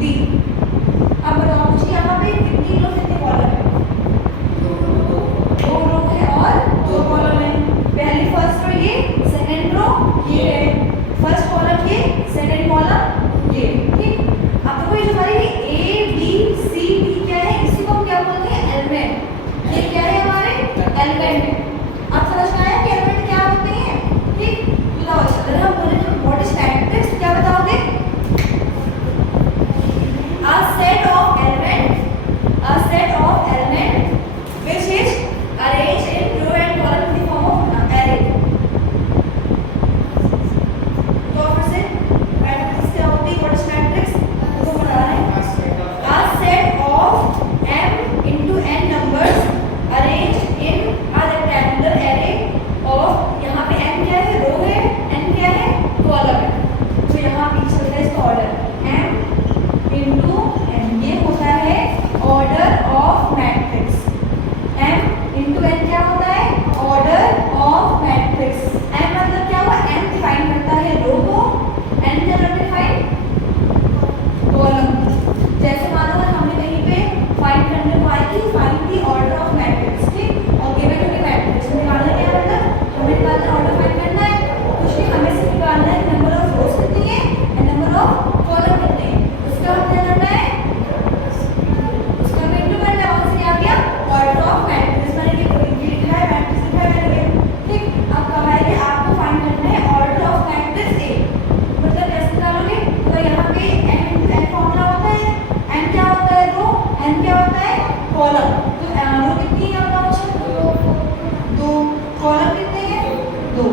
D. अब बताओ मुझे यहाँ पे कितनी रो कितने कॉलम है? 2 रो है और 2 कॉलम है। पहली फर्स्ट रो ये, सेकंड रो ये है, फर्स्ट कॉलम ये, सेकंड कॉलम ये, ठीक। अब देखो ये जो हमारी ए बी सी डी क्या है, इसी को हम क्या बोलते हैं? एलिमेंट। ये क्या है हमारे? एलिमेंट है। अब समझ में आया कि एलिमेंट क्या होते हैं, ठीक। बताओ अगर हम बोले तो व्हाट इज मैट्रिक्स, क्या बताओगे? A set of element which is arranged in row and column in the form of array। तो फिर से मैट्रिक्स क्या होती है? What is matrix? तो बता रहे हैं a set of m into n numbers arranged in a rectangular array of, यहाँ पे m क्या है? रो है, n क्या है? कॉलम है। तो यहाँ पीछे होता है इसका ऑर्डर m into n, ये होता है order of matrix. m into n क्या होता है? Order of matrix. m मतलब क्या हुआ? m डिफाइन करता है रो को, n क्या करता है डिफाइन? कॉलम। जैसे मानो अगर हमने कहीं पे फाइंड करने को आई कि find the order of matrix, ठीक। और गिवन है मैट्रिक्स निकालना क्या मतलब? हमें निकालना ऑर्डर फाइंड करना है, कुछ नहीं, हमें सिर्फ निकालना है नंबर ऑफ रोज कितनी है एंड नंबर ऑफ कॉलम कितने हैं। उसका हम क्या करना है? उसका हम इंटू करना है। वहां से आ गया ऑर्डर ऑफ मैट्रिक्स। मैंने ये लिखा है, मैट्रिक्स लिखा है मैंने, ठीक। अब कहा है कि आपको फाइंड करना है ऑर्डर ऑफ मैट्रिक्स ए। मतलब कैसे निकालोगे? तो यहाँ पे m into n फॉर्मूला होता है। m क्या होता है? रो। n क्या होता है? कॉलम। तो रो कितनी है आपका ऑप्शन? 2। कॉलम कितने हैं? 2।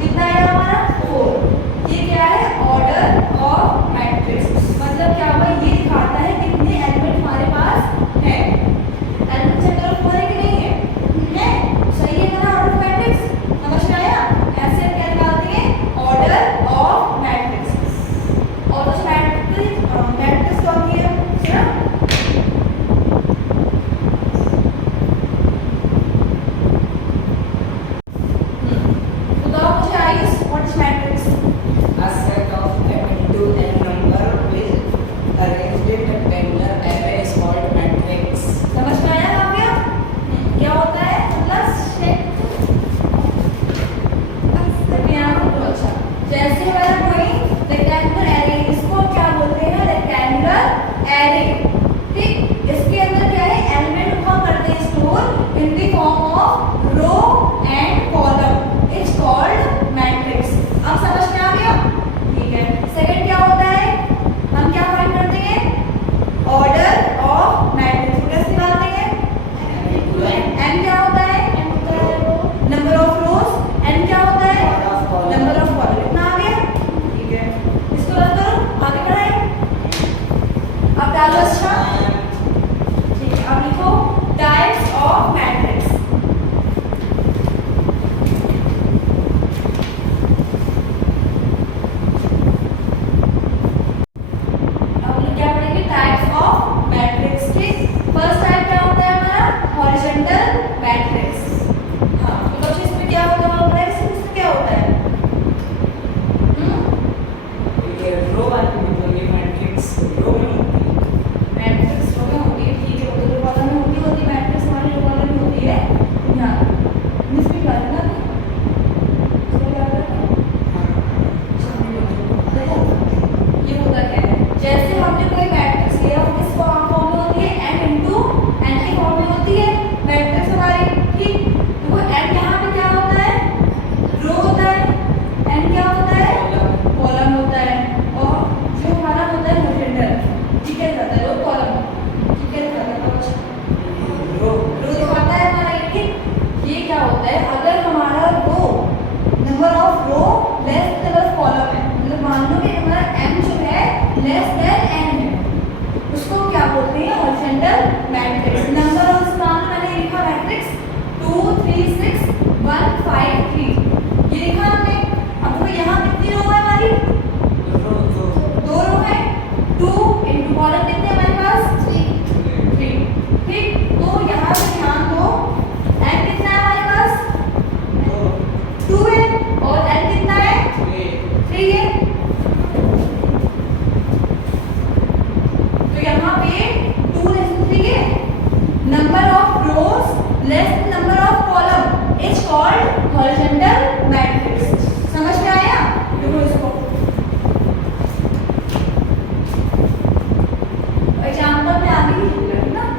कितना है हमारा? 4। ये क्या है? Order of matrix. मतलब क्या हुआ? ये दिखाता है कितने एलिमेंट हमारे पास है। एलिमेंट से अगर 4 है कि नहीं है? है, सही है ना? ऑर्डर ऑफ मैट्रिक्स समझ में आया? ऐसे क्या निकालते हैं? Order of matrix. और उस मैट्रिक्स कौन की है? सुना? बताओ मुझे ice, what is matrix? A set of m into n number with arranged in rectangular array is called matrix। समझ में आया काव्या? क्या होता है? मतलब सेट। अच्छा, जैसे हमारा कोई रेक्टेंगुलर एरे, इसको क्या बोलते हैं? रेक्टेंगुलर एरे, ठीक। इसके अंदर क्या है? एलिमेंट को करते हैं store in the form of row and column. It's called matrix. अब समझ में आ गया? ठीक है। सेकंड क्या होता है? हम क्या फाइंड करते हैं? Order of matrix. कैसे निकालते हैं? n क्या होता है? Number of rose. n क्या होता है? Number of column. इतना आ गया? ठीक है, इसको रन करो, आगे बढ़ाएं। अब डालो अच्छा, ठीक है। अब लिखो टाइप्स ऑफ मैट्रिक्स। अब क्या पढ़ेंगे? टाइप्स ऑफ मैट्रिक्स के। फर्स्ट टाइप क्या होता है हमारा? Horizontal matrix. हाँ, तो इसमें क्या होता है? इसमें क्या होता है? ये रो वाली मतलब ये मैट्रिक्स रो में होती है। मैट्रिक्स रो में होती है, ठीक है। वो तो कॉलम में होती है मैट्रिक्स हमारी रो कॉलम में होती है। ध्यान इसमें क्या है ना, इसको क्या करते हैं? देखो ये होता क्या है? जैसे हमने कोई मैट्रिक्स लिया, किस फॉर्म में होती है? m into n के फॉर्म में होती है मैट्रिक्स हमारी, ठीक। देखो m यहाँ पे क्या होता है? रो होता है। n क्या होता है? कॉलम होता है। और जो हमारा होता है हॉरिजॉन्टल, ठीक है, जाता है रो कॉलम, ठीक है, जाता है कुछ रो दिखाता है हमारा ये, ठीक। ये क्या होता है? अगर हमारा row number of row less than number of column है, मतलब मान लो कि हमारा m जो है लेस देन n है, उसको क्या बोलते हैं? Horizontal matrix. Number of span मैंने लिखा मैट्रिक्स 2 3 6 1 5 3, ये लिखा हमने। अब तो यहाँ कितनी रो है हमारी? 2 रो है। 2 into कॉलम कितने हमारे पास? 3, ठीक। तो यहाँ पे ध्यान दो, n कितना है हमारे पास? 2 है। और n कितना है? 3 है। यहाँ पे 2:3 है, number of rose less number of column is called horizontal matrix. समझ में आया? देखो इसको एग्जाम्पल में आगे ही लिख रही ना।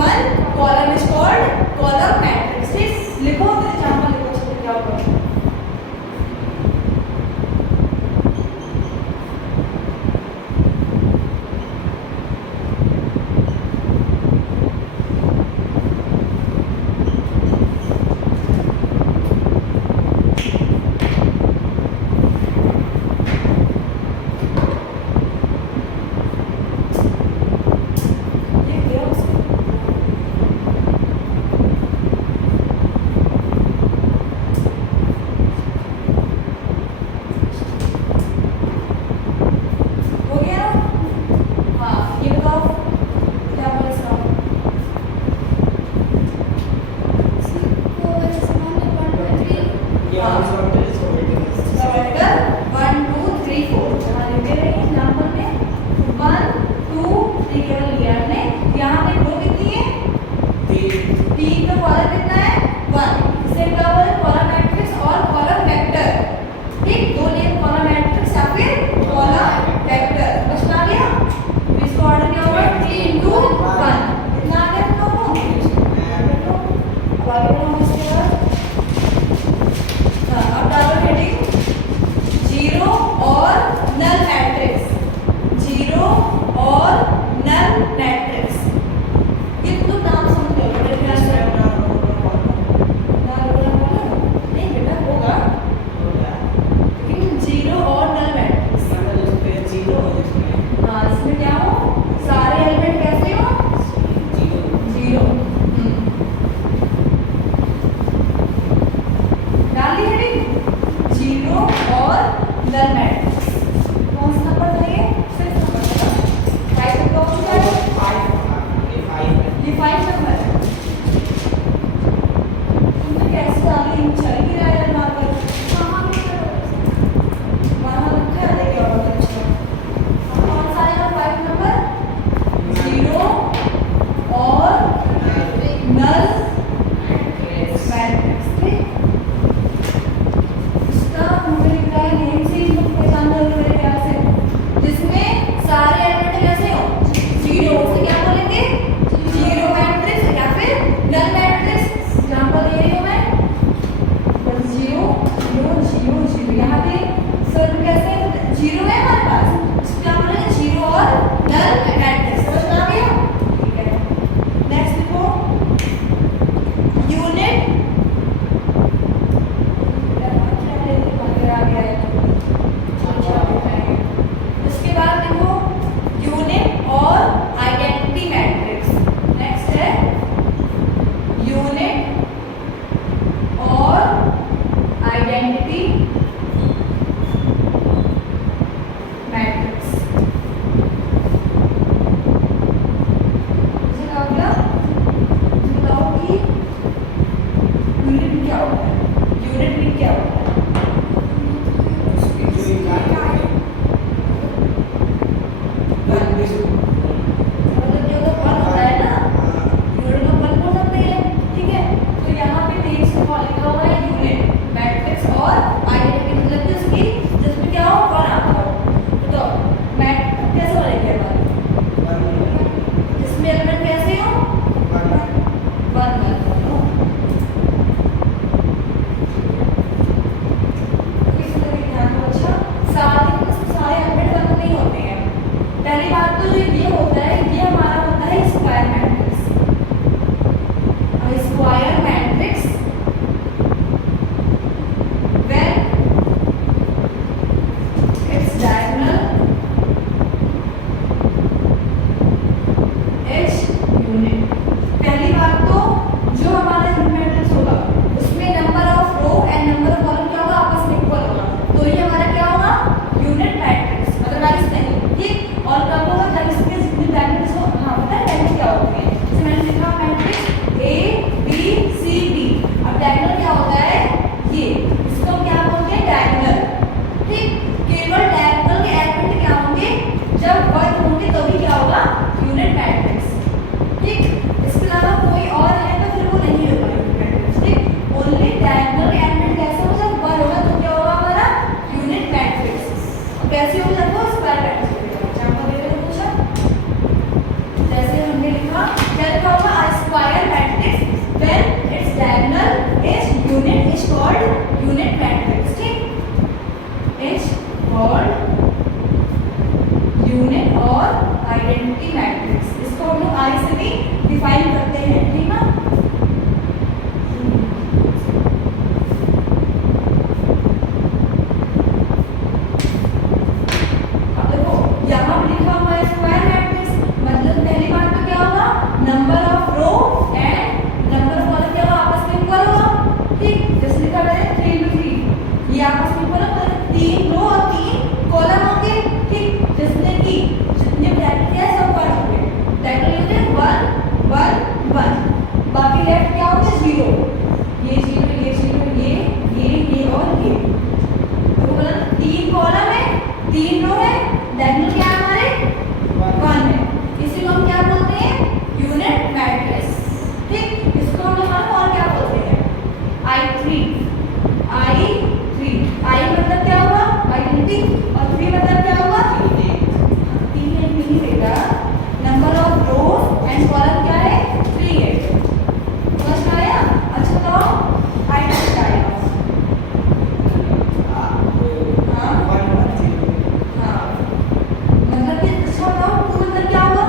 one column is called column matrix. ठीक, लिखो तो एग्जांपल लिखो, चलिए क्या होगा। जिसमें सारे एलिमेंट कैसे हो, जीरो से क्या बोलेंगे, जीरो मैट्रिक्स बाकी लेफ्ट क्या होते हैं, जीरो, ये जीरो, ये जीरो, ये और ये। तो बोला तीन कॉलम है, तीन रो है, डायगोनल क्या है हमारे, वन है। इसी को हम क्या बोलते हैं, यूनिट मैट्रिक्स। ठीक, इसको हम लोग और क्या बोलते हैं, I3, I मतलब क्या होगा, आइडेंटिटी, और 3 मतलब क्या होगा, 3 नहीं बेटा, number of rose and column क्या है, 3 है। समझ में आया? अच्छा तो I3 क्या आएगा, हाँ मतलब कि अच्छा बताओ, 2 मतलब क्या होगा,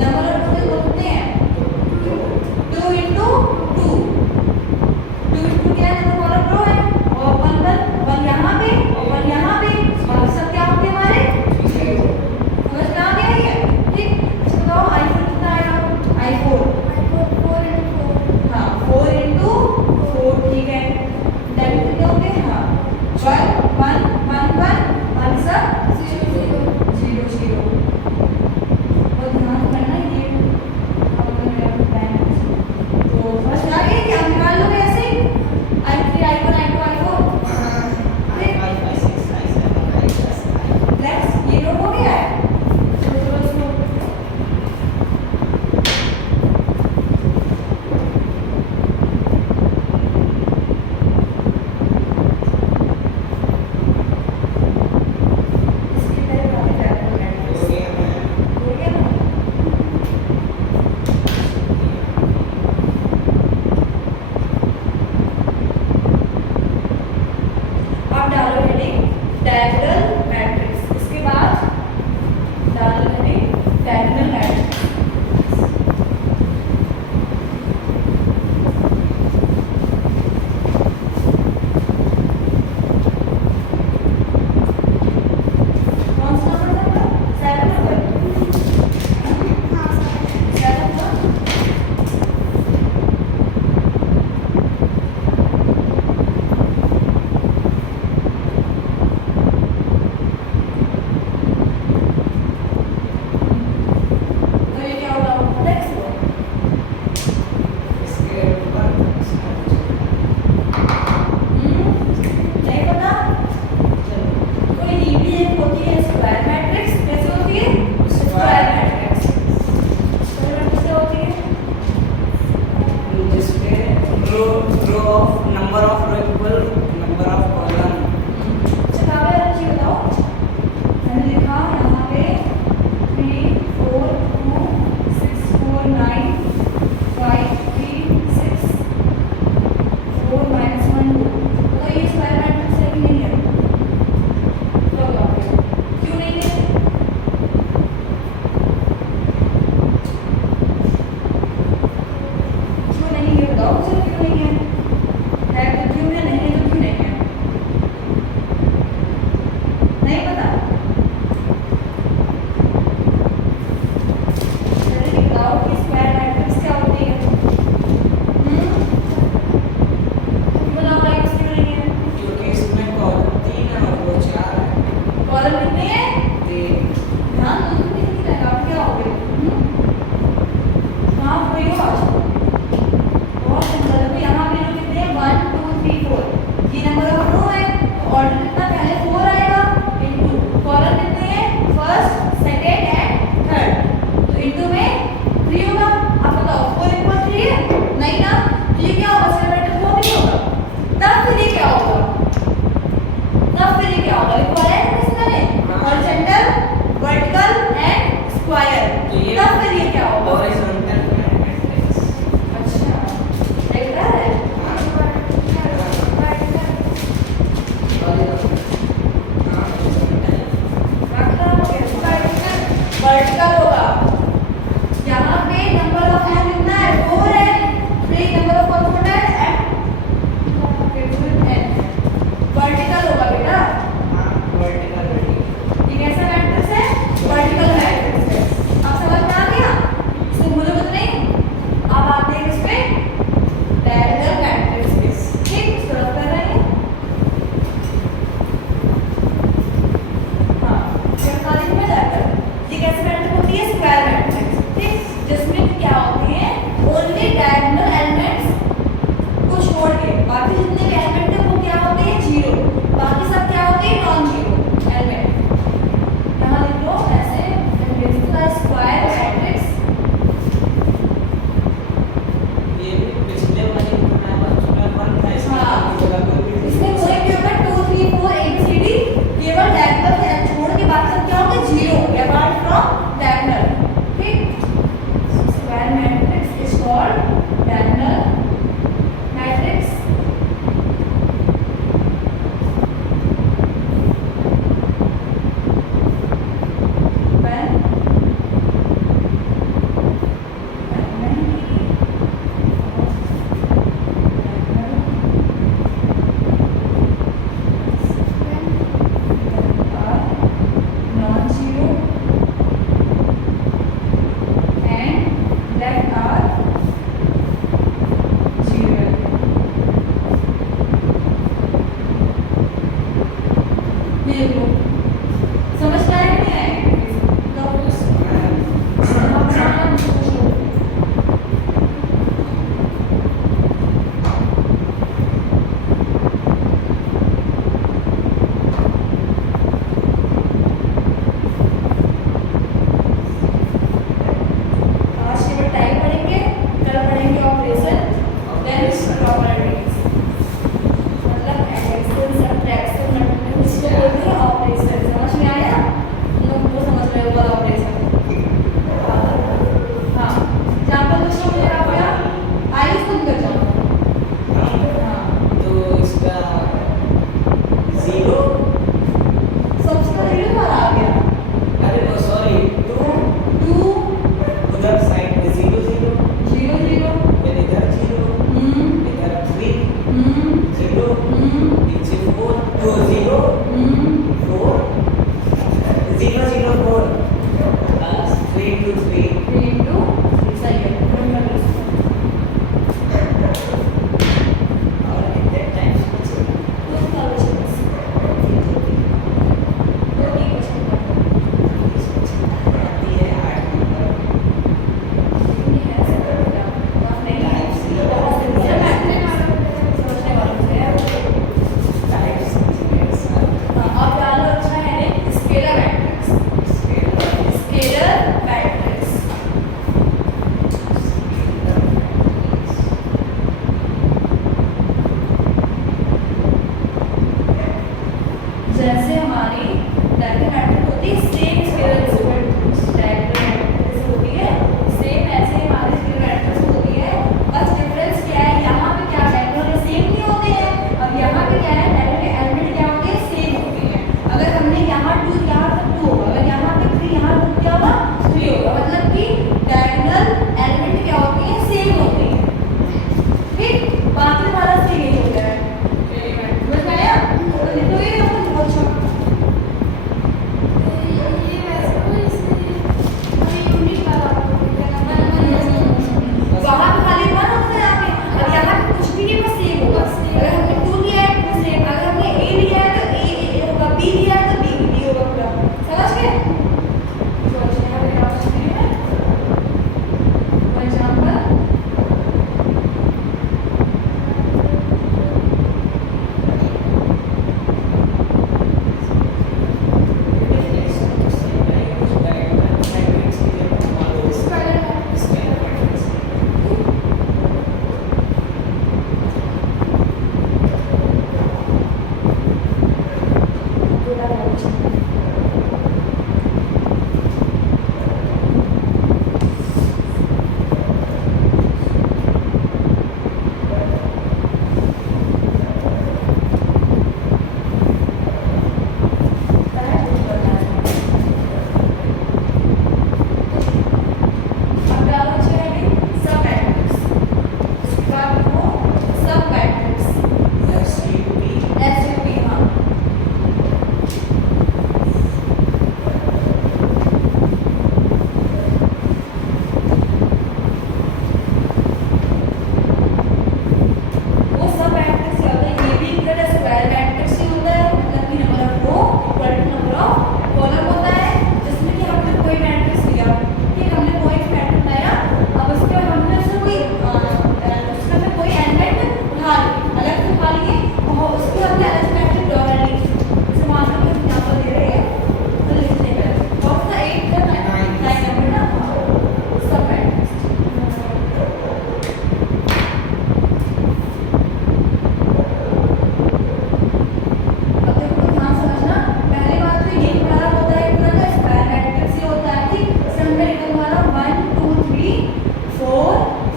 नंबर ऑफ रोज बोलते हैं 2 into 2 क्या है, नंबर ऑफ रो है, और 1 यहाँ पे और 1 यहाँ पे, और सब क्या होंगे हमारे, समझ में आ गया ये? ठीक, अच्छा बताओ I4 कितना आएगा, I4 हाँ 4 into 4, ठीक है, दैट कितने होंगे, हाँ 1 1 1 1 बाकी सब 0 0 और ध्यान करना ये, तो समझ में आ गया कि हम निकाल लो ऐसे I3 I1 I2 I4, next ये नोट हो गया है, चलो इसको इसकी तरह काफी डायग्राम मैट्रिक्स हो गया ना। अब डालो हेडिंग डायगोनल मैट्रिक्स, इसके बाद डालो हेडिंग डायगोनल मैट्रिक्स। कौन सा नंबर था, 7 नंबर, 7 था। तो ये क्या होगा, नेक्स्ट रो, नहीं पता, तो ये भी एक होती है स्क्वायर मैट्रिक्स, कैसे होती है, स्क्वायर मैट्रिक्स, स्क्वायर मैट्रिक्स क्या होती है, row of number of row equal number of column. अच्छा काव्या एक चीज बताओ, मैंने लिखा यहाँ पे 3 4 2 6 4 9 5 3 6 4 minus 1 2, तो ये स्क्वायर मैट्रिक्स है कि नहीं है, तो बताओ क्यों नहीं है, क्यों नहीं है बताओ मुझे, क्यों नहीं है तो क्यों है, नहीं है तो क्यों नहीं है, नहीं पता, जल्दी बताओ कि स्क्वायर मैट्रिक्स क्या होती है, बताओ भाई क्यों नहीं है, क्योंकि इसमें कॉलम 3 है और रो 4 है। कॉलम कितने हैं, 3 ध्यान दो, तुम नहीं रहेगा, आप क्या होगे, हाँ कोई हो आज बहुत सिंपल है, तो यहाँ पे जो कितने हैं 1 2 3 4, ये नंबर ऑफ रो है, तो ऑर्डर कितना पहले 4 आएगा, इनटू कॉलम कितने हैं, फर्स्ट सेकंड एंड थर्ड, तो इनटू में 3 होगा। आप बताओ 4 इक्वल 3 है, नहीं ना, तो ये क्या होगा, स्क्वायर मैट्रिक्स वो नहीं होगा, तब फिर ये क्या होगा, तब फिर ये क्या होगा, इक्वलेंट किसका है, हॉरिजॉन्टल वर्टिकल एंड स्क्वायर, तब फिर ये क्या होगा, हॉरिजॉन्टल मैट्रिक्स। अच्छा देख रहा है, वर्टिकल होगा, यहाँ पे नंबर बाकी जितने भी एलिमेंट है वो क्या होते हैं, जीरो, बाकी सब क्या होते हैं, नॉन जीरो एलिमेंट। यहाँ लिख लो ऐसे, इसका स्क्वायर मैट्रिक्स, ये भी पिछले वाले में वन था, इसमें हाँ। की जगह कोई भी इसमें पूरे के ऊपर 2 3 4 ABCD केवल डायगोनल के छोड़ के बाकी सब क्या होंगे, जीरो, अपार्ट फ्रॉम डायगोनल। ठीक, square matrix is called diagonal matrix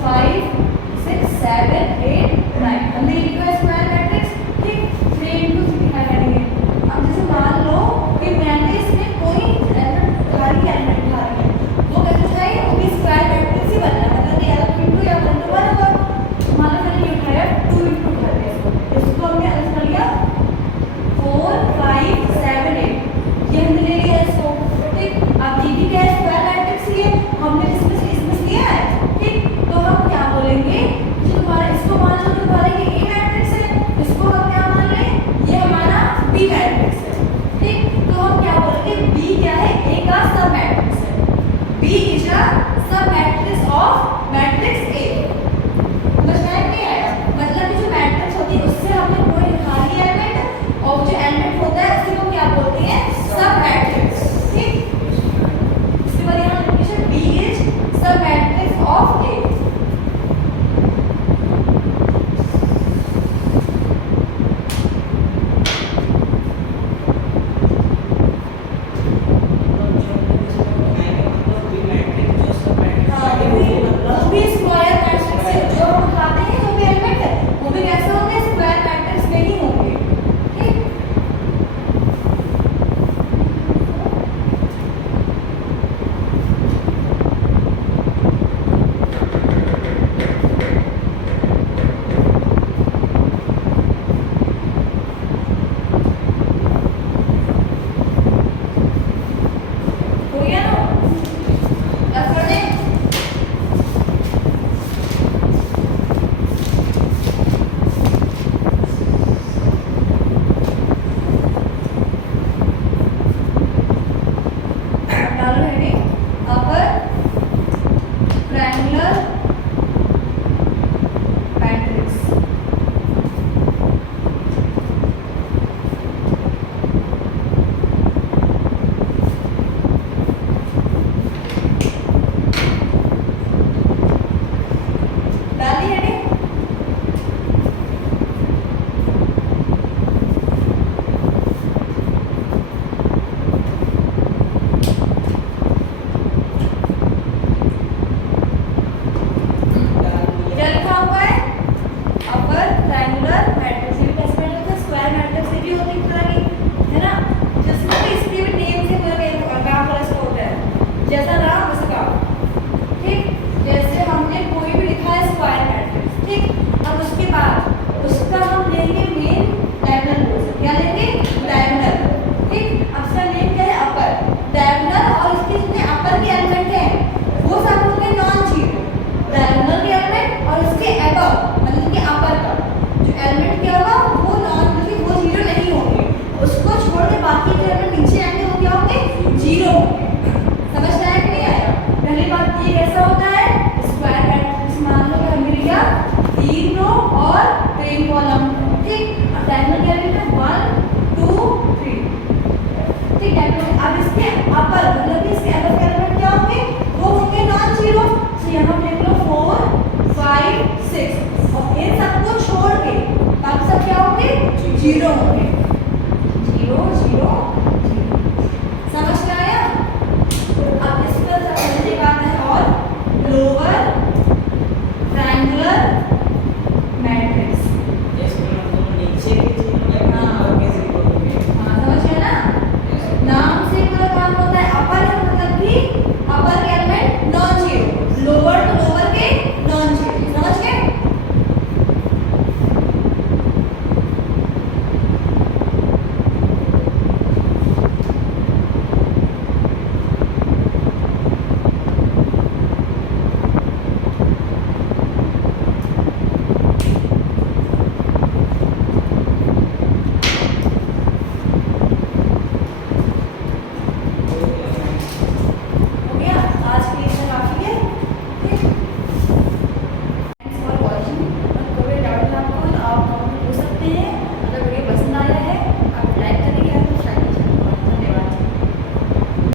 5 6 7 8 9 हमने ये लिखा है स्क्वायर मैट्रिक्स, ठीक। 3 into 3 है करेंगे। अब जैसे मान लो कि मैंने इसमें कोई एलिमेंट उठा रही है, वो कैसे उठाई, वो भी स्क्वायर मैट्रिक्स ही बनना है, मतलब ये अलग इंटू या 1 to 1 होगा। मान लो मैंने ये उठाया 2 into उठा लिया, इसको हमने अलग कर लिया 4 5 7 8, ये हमने ले लिया इसको, ठीक। अब ये भी क्या है, स्क्वायर मैट्रिक्स ही है, हमने इसमें लिया है, ठीक। तो हम क्या बोलेंगे, जो तुम्हारा इसको मान लो तुम्हारा ये ए मैट्रिक्स है, इसको हम क्या मान लें, ये हमारा बी मैट्रिक्स है, ठीक। तो हम क्या बोलेंगे, बी क्या है, ए का सब मैट्रिक्स है, बी इज अ सब मैट्रिक्स ऑफ मैट्रिक्स ए। समझ में नहीं आया, मतलब कि जो मैट्रिक्स होती है उससे हमने कोई खाली एलिमेंट और जो एलिमेंट होता है उसे हम क्या बोलते हैं, सब मैट्रिक्स, ठीक। इसके बाद यहाँ लिखिए बी इज सब मैट्रिक्स ऑफ ए। वो भी स्क्वायर मैट्रिक्स है, जो हम उठाते हैं जो भी एलिमेंट है वो भी कैसे होंगे, स्क्वायर मैट्रिक्स में ही होंगे, ठीक। हो गया ना, रख कर दें। डालो हेडिंग अपर ट्रायंगुलर मैट्रिक्स। डाली हेडिंग, क्या लिखा हुआ है, अपर ट्रायंगुलर मैट्रिक्स। ये भी कैसे बनेगा, तो स्क्वायर मैट्रिक्स से भी होती है तरह की, है ना, जिसमें भी इसके भी नेम से पूरा काम वाला इसका होता है, जैसा नाम वैसा काम, ठीक। जैसे हमने कोई भी लिखा है स्क्वायर मैट्रिक्स, ठीक। अब उसके बाद उसका हम लेंगे मेन डायगोनल पोर्शन, क्या लेंगे, डायगोनल, ठीक। अब इसका नेम क्या है, अपर डायगोनल, और इसके जितने अपर के एलिमेंट हैं वो सब होंगे नॉन जीरो, डायगोनल के एलिमेंट और उसके अबव मतलब कि अपर का जो एलिमेंट क्या होगा वो नॉन मतलब वो जीरो नहीं होंगे, उसको छोड़ के बाकी जो एलिमेंट नीचे आएंगे वो क्या होंगे, जीरो होंगे। समझ में आया कि नहीं आया। पहली बात ये कैसा होता है, स्क्वायर मैट्रिक्स मान लो कि हमने लिया 3 रो और 3 कॉलम, ठीक। अब डायगोनल क्या लिखा है 1 2 3, ठीक है। अब इसके अपर मतलब कि इसके अपर के एलिमेंट क्या होंगे, वो होंगे नॉन जीरो, तो यहाँ लिख लो 4 5 6, और इन सबको छोड़ के बाकी सब क्या होंगे, जीरो होंगे।